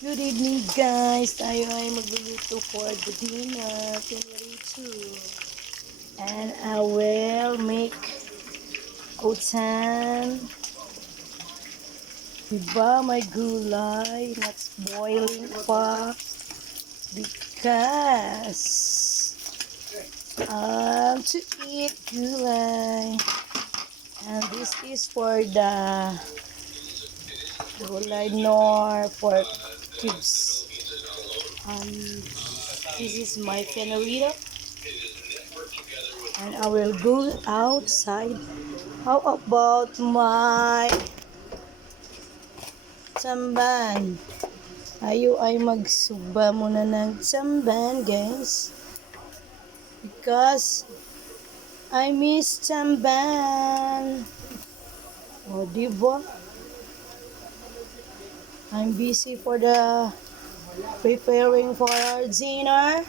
Good evening guys, tayo ay magluluto for the dinner, 22. And I will make oatsan. Diba may gulay, not boiling pa. Because to eat gulay. And this is for the gulay nor pork cubes. This is my favorito. And I will go outside. How about my samban? Ayo ay magsuba muna ng samban, guys. Because I miss samban. O, diba? I'm busy for the preparing for our dinner.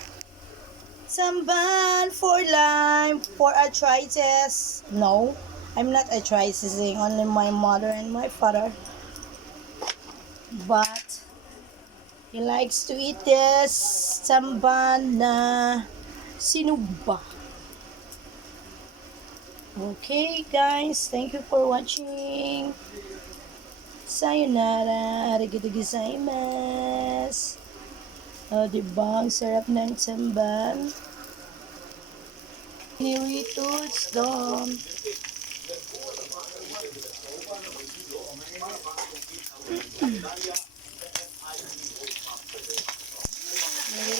Samban for lime, for arthritis. No, I'm not arthritising, only my mother and my father. But he likes to eat this samban na sinugba. Okay guys, thank you for watching. Sayonara, arigato gozaimasu. O, diba? Ang sarap ng samban. Nilito, it's done.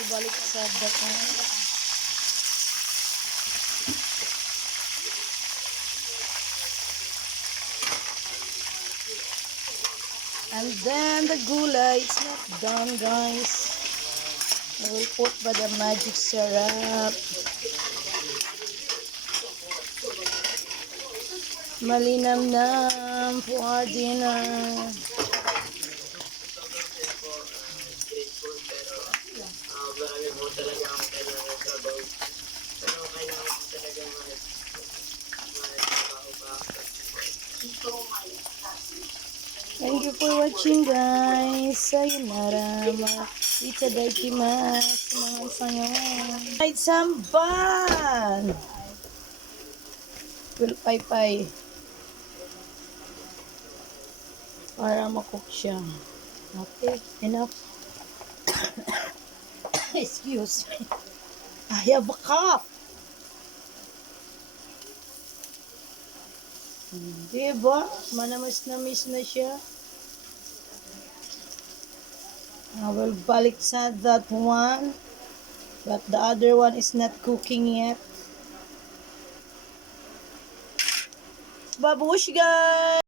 Balik sa dako. And then the gulay, it's not done guys. I will put by the magic syrup. Malinamnam for dinner. Thank you for watching guys. Sayonara. Itadakimasu mga sanyon. Ay, samban! Pay. Para makook siya. Okay, enough. Excuse me. I have a cough. Diba? Manamis-namis na siya. I will balik sa that one. But the other one is not cooking yet. Babush guys!